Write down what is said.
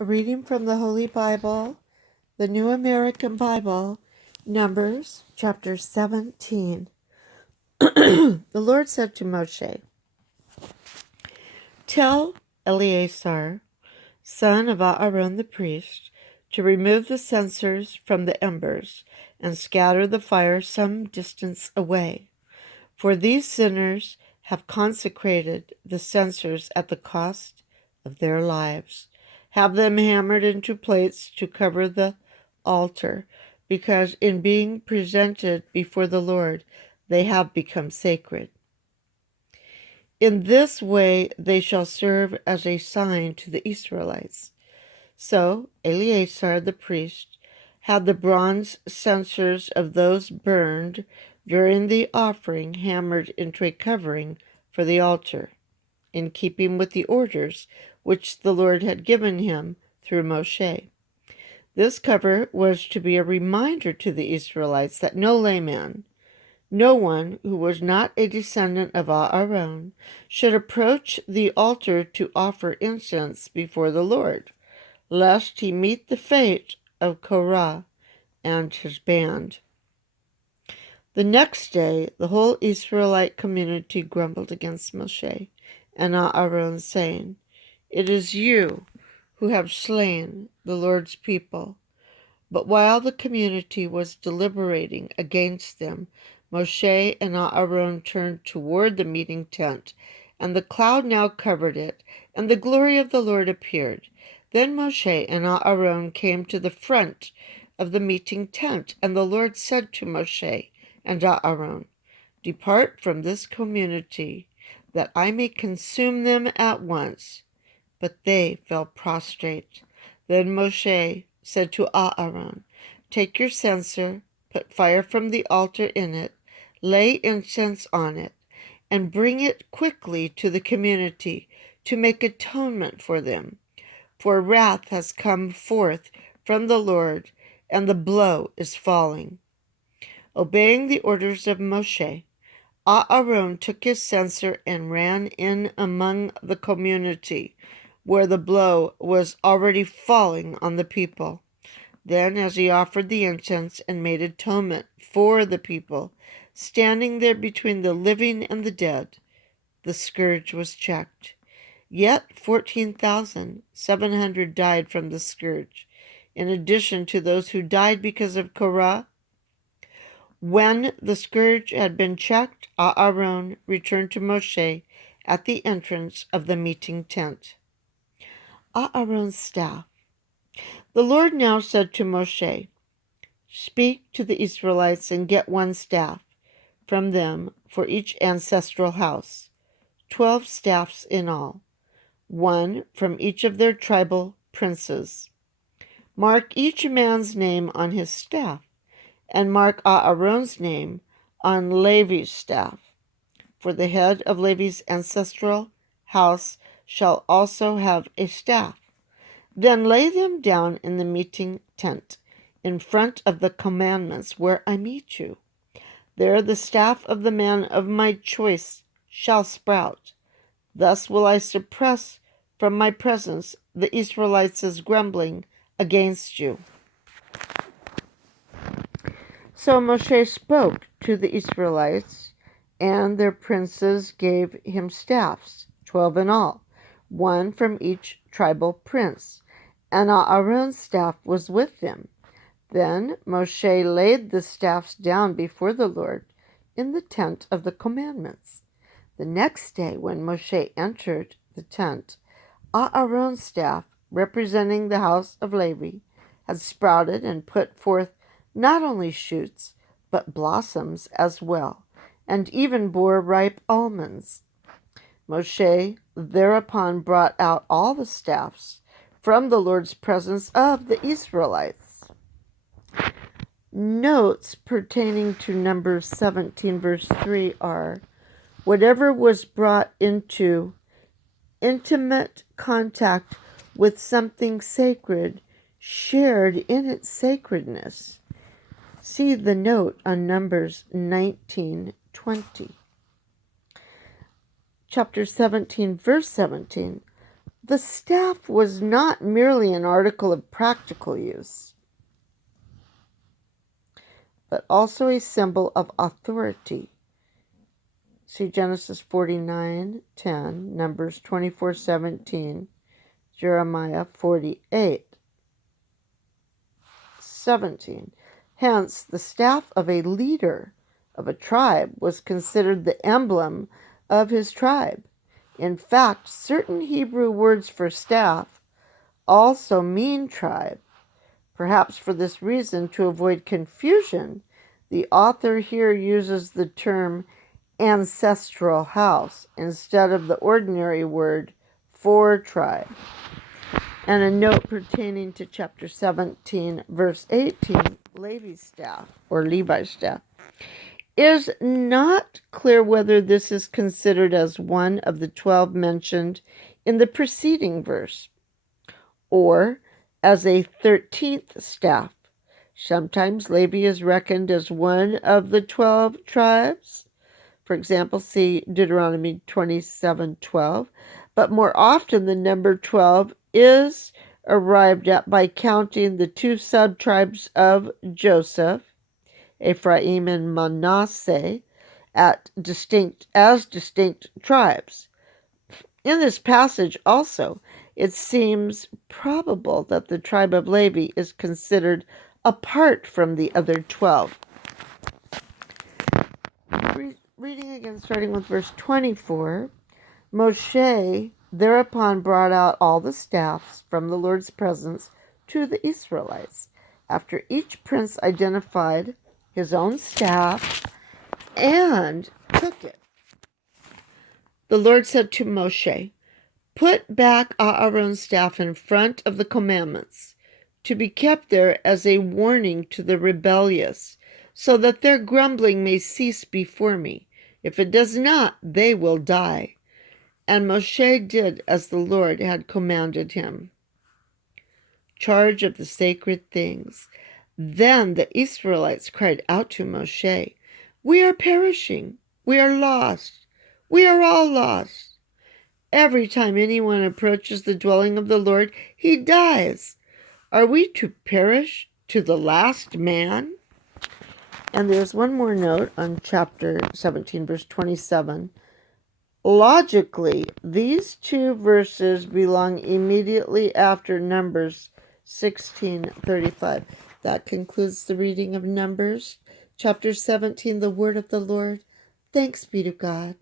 A reading from the Holy Bible, the New American Bible, Numbers chapter 17. The Lord said to Moshe, "Tell Eleazar, son of Aaron the priest, to remove the censers from the embers and scatter the fire some distance away. For these sinners have consecrated the censers at the cost of their lives. Have them hammered into plates to cover the altar, because in being presented before the Lord, they have become sacred. In this way they shall serve as a sign to the Israelites." So Eleazar the priest had the bronze censers of those burned during the offering hammered into a covering for the altar, in keeping with the orders which the Lord had given him through Moshe. This cover was to be a reminder to the Israelites that no layman, no one who was not a descendant of Aaron, should approach the altar to offer incense before the Lord, lest he meet the fate of Korah and his band. The next day, the whole Israelite community grumbled against Moshe and Aaron, saying, "It is you who have slain the Lord's people." But while the community was deliberating against them, Moshe and Aaron turned toward the meeting tent, and the cloud now covered it, and the glory of the Lord appeared. Then Moshe and Aaron came to the front of the meeting tent, and the Lord said to Moshe and Aaron, "Depart from this community, that I may consume them at once." But they fell prostrate. Then Moshe said to Aaron, "Take your censer, put fire from the altar in it, lay incense on it, and bring it quickly to the community to make atonement for them. For wrath has come forth from the Lord, and the blow is falling." Obeying the orders of Moshe, Aaron took his censer and ran in among the community, where the blow was already falling on the people. Then, as he offered the incense and made atonement for the people, standing there between the living and the dead, the scourge was checked. Yet 14,700 died from the scourge, in addition to those who died because of Korah. When the scourge had been checked, Aaron returned to Moshe at the entrance of the meeting tent. Aaron's staff. The Lord now said to Moshe, "Speak to the Israelites and get one staff from them for each ancestral house, 12 staffs in all, one from each of their tribal princes. Mark each man's name on his staff, and mark Aaron's name on Levi's staff. For the head of Levi's ancestral house shall also have a staff. Then lay them down in the meeting tent, in front of the commandments where I meet you. There the staff of the man of my choice shall sprout. Thus will I suppress from my presence the Israelites' grumbling against you." So Moshe spoke to the Israelites, and their princes gave him staffs, 12 in all, one from each tribal prince, and Aaron's staff was with them. Then Moshe laid the staffs down before the Lord in the tent of the commandments. The next day, when Moshe entered the tent, Aaron's staff, representing the house of Levi, had sprouted and put forth not only shoots, but blossoms as well, and even bore ripe almonds. Moshe thereupon brought out all the staffs from the Lord's presence of the Israelites. Notes pertaining to Numbers 17, verse 3 are, whatever was brought into intimate contact with something sacred shared in its sacredness. See the note on Numbers 19:20. Chapter 17, verse 17. The staff was not merely an article of practical use, but also a symbol of authority. See Genesis 49:10, Numbers 24:17, Jeremiah 48:17. Hence, the staff of a leader of a tribe was considered the emblem of his tribe. In fact, certain Hebrew words for staff also mean tribe. Perhaps for this reason, to avoid confusion, the author here uses the term ancestral house instead of the ordinary word for tribe. And a note pertaining to chapter 17, verse 18, Levi's staff, or Levi's staff, is not clear whether this is considered as one of the 12 mentioned in the preceding verse, or as a 13th staff. Sometimes Levi is reckoned as one of the 12 tribes. For example, see Deuteronomy 27:12. But more often, the number 12 is arrived at by counting the two sub-tribes of Joseph, Ephraim and Manasseh, as distinct tribes. In this passage also, it seems probable that the tribe of Levi is considered apart from the other 12. Reading again, starting with verse 24, Moshe thereupon brought out all the staffs from the Lord's presence to the Israelites, after each prince identified his own staff and took it. The Lord said to Moshe, "Put back Aaron's staff in front of the commandments, to be kept there as a warning to the rebellious, so that their grumbling may cease before me. If it does not, they will die." And Moshe did as the Lord had commanded him. Charge of the sacred things. Then the Israelites cried out to Moshe, "We are perishing. We are lost. We are all lost. Every time anyone approaches the dwelling of the Lord, he dies. Are we to perish to the last man?" And there's one more note on chapter 17, verse 27. Logically, these two verses belong immediately after Numbers 16:35. That concludes the reading of Numbers, chapter 17, the word of the Lord. Thanks be to God.